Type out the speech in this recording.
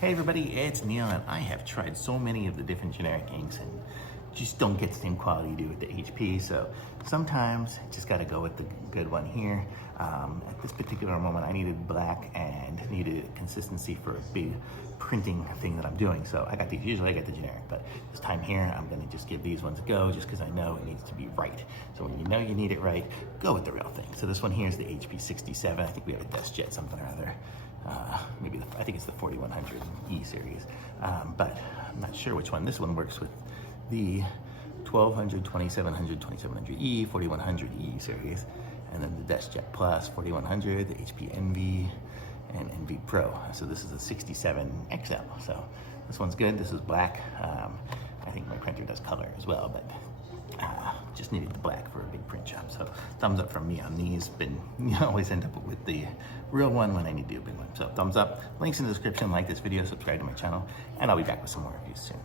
Hey everybody, it's Neil, and I have tried so many of the different generic inks and just don't get the same quality you do with the HP, so sometimes I just gotta go with the good one here. At this particular moment, I needed black and needed consistency for a big printing thing that I'm doing, so I got these. Usually I get the generic, but this time here, I'm gonna just give these ones a go just because I know it needs to be right. So when you know you need it right, go with the real thing. So this one here is the HP67. I think we have a DeskJet something or other. I think it's the 4100E series, but I'm not sure which one. This one works with the 1200, 2700, 2700E, 4100E series, and then the DeskJet Plus, 4100, the HP Envy, and Envy Pro. So this is a 67 XL. So this one's good. This is black. I think my printer does color as well, but just needed the black for a big print job. So thumbs up from me on these. You always end up with the real one when I need to do a big one. So thumbs up. Links in the description. Like this video, subscribe to my channel, and I'll be back with some more reviews soon.